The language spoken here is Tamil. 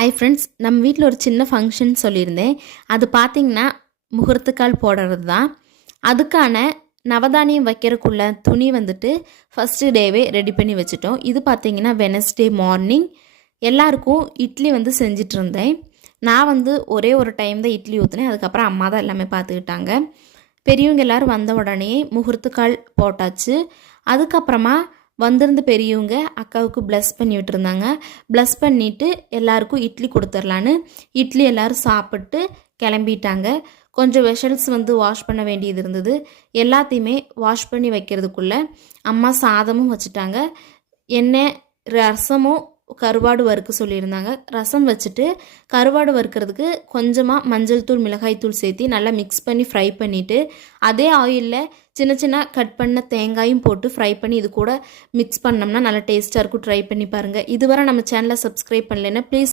ஹாய் ஃப்ரெண்ட்ஸ், நம்ம வீட்டில் ஒரு சின்ன ஃபங்க்ஷன் சொல்லியிருந்தேன். அது பார்த்திங்கன்னா முகூர்த்தக்கால் போடுறது தான். அதுக்கான நவதானியம் வைக்கிறதுக்குள்ள துணி வந்துட்டு ஃபஸ்ட்டு டேவே ரெடி பண்ணி வச்சுட்டோம். இது பார்த்திங்கன்னா வெனஸ்டே மார்னிங் எல்லாருக்கும் இட்லி வந்து செஞ்சிட்டு இருந்தேன். நான் வந்து ஒரே ஒரு டைம் தான் இட்லி ஊற்றினேன். அதுக்கப்புறம் அம்மா தான் எல்லாமே பார்த்துக்கிட்டாங்க. பெரியவங்க எல்லோரும் வந்த உடனே முகூர்த்தக்கால் போட்டாச்சு. அதுக்கப்புறமா வந்திருந்த பெரியவங்க அக்காவுக்கு ப்ளஸ் பண்ணி விட்டுருந்தாங்க. ப்ளஸ் பண்ணிவிட்டு எல்லாருக்கும் இட்லி கொடுத்துர்லான்னு இட்லி எல்லோரும் சாப்பிட்டு கிளம்பிட்டாங்க. கொஞ்சம் வெஷல்ஸ் வந்து வாஷ் பண்ண வேண்டியது இருந்தது. எல்லாத்தையுமே வாஷ் பண்ணி வைக்கிறதுக்குள்ளே அம்மா சாதமும் வச்சுட்டாங்க. எண்ணெய் ரசமும் கருவாடு வறுக்க சொல்லியிருந்தாங்க. ரசம் வச்சுட்டு கருவாடு வறுக்கிறதுக்கு கொஞ்சமாக மஞ்சள் தூள் மிளகாய் தூள் சேர்த்து நல்லா மிக்ஸ் பண்ணி ஃப்ரை பண்ணிவிட்டு அதே ஆயிலில் சின்ன சின்ன கட் பண்ண தேங்காயும் போட்டு ஃப்ரை பண்ணி இது கூட மிக்ஸ் பண்ணோம்னா நல்லா டேஸ்ட்டாக இருக்கும். ட்ரை பண்ணி பாருங்கள். இதுவரை நம்ம சேனலை சப்ஸ்கிரைப் பண்ணலைன்னா ப்ளீஸ்